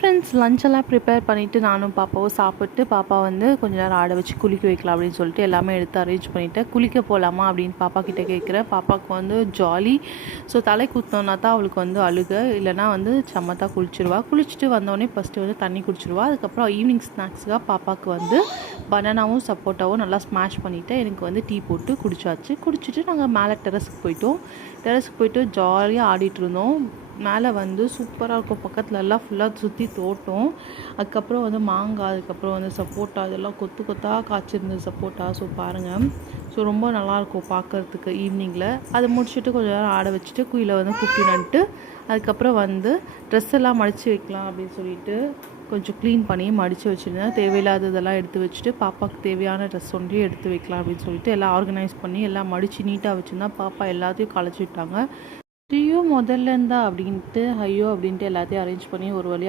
Friends லஞ்செல்லாம் prepare பண்ணிவிட்டு நானும் பாப்பாவும் சாப்பிட்டு பாப்பா வந்து கொஞ்ச நேரம் ஆட வச்சு குளிக்க வைக்கலாம் அப்படின்னு சொல்லிட்டு எல்லாமே எடுத்து அரேஞ்ச் பண்ணிவிட்டு குளிக்க போகலாமா அப்படின்னு பாப்பா கிட்டே கேட்குறேன். பாப்பாவுக்கு வந்து ஜாலி. ஸோ தலை குத்தினோன்னா தான் அவளுக்கு வந்து அழுக, இல்லைனா வந்து சம்மத்தாக குளிச்சிருவா. குளிச்சுட்டு வந்தோடனே ஃபஸ்ட்டு வந்து தண்ணி குடிச்சிருவா. அதுக்கப்புறம் ஈவினிங் ஸ்நாக்ஸுக்காக பாப்பாவுக்கு வந்து பனானாவும் சப்போட்டாவும் நல்லா ஸ்மாஷ் பண்ணிவிட்டு எனக்கு வந்து டீ போட்டு குடிச்சாச்சு. குடிச்சிட்டு நாங்கள் மேலே டெரஸுக்கு போயிட்டோம். டெரஸுக்கு போயிட்டு ஜாலியாக ஆடிட்டு இருந்தோம். மேலே வந்து சூப்பராக இருக்கும். பக்கத்துலலாம் ஃபுல்லாக சுற்றி தோட்டம். அதுக்கப்புறம் வந்து மாங்காய், அதுக்கப்புறம் வந்து சப்போட்டா, இதெல்லாம் கொத்து கொத்தாக காய்ச்சிருந்தது சப்போட்டா. ஸோ பாருங்கள், ஸோ ரொம்ப நல்லாயிருக்கும் பார்க்குறதுக்கு ஈவினிங்கில். அதை முடிச்சுட்டு கொஞ்சம் நேரம் ஆட வச்சுட்டு குயிலை வந்து குட்டி நட்டு அதுக்கப்புறம் வந்து ட்ரெஸ் எல்லாம் மடித்து வைக்கலாம் அப்படின்னு சொல்லிட்டு கொஞ்சம் க்ளீன் பண்ணி மடித்து வச்சுருந்தேன். தேவையில்லாததெல்லாம் எடுத்து வச்சுட்டு பாப்பாவுக்கு தேவையான ட்ரெஸ் ஒன்றையும் எடுத்து வைக்கலாம் அப்படின்னு சொல்லிட்டு எல்லாம் ஆர்கனைஸ் பண்ணி எல்லாம் மடித்து நீட்டாக வச்சுருந்தா பாப்பா எல்லாத்தையும் களைச்சி விட்டாங்க. ஐயோ முதல்ல இருந்தா அப்படின்ட்டு ஐயோ அப்படின்ட்டு எல்லாத்தையும் அரேஞ்ச் பண்ணி ஒரு வழியாக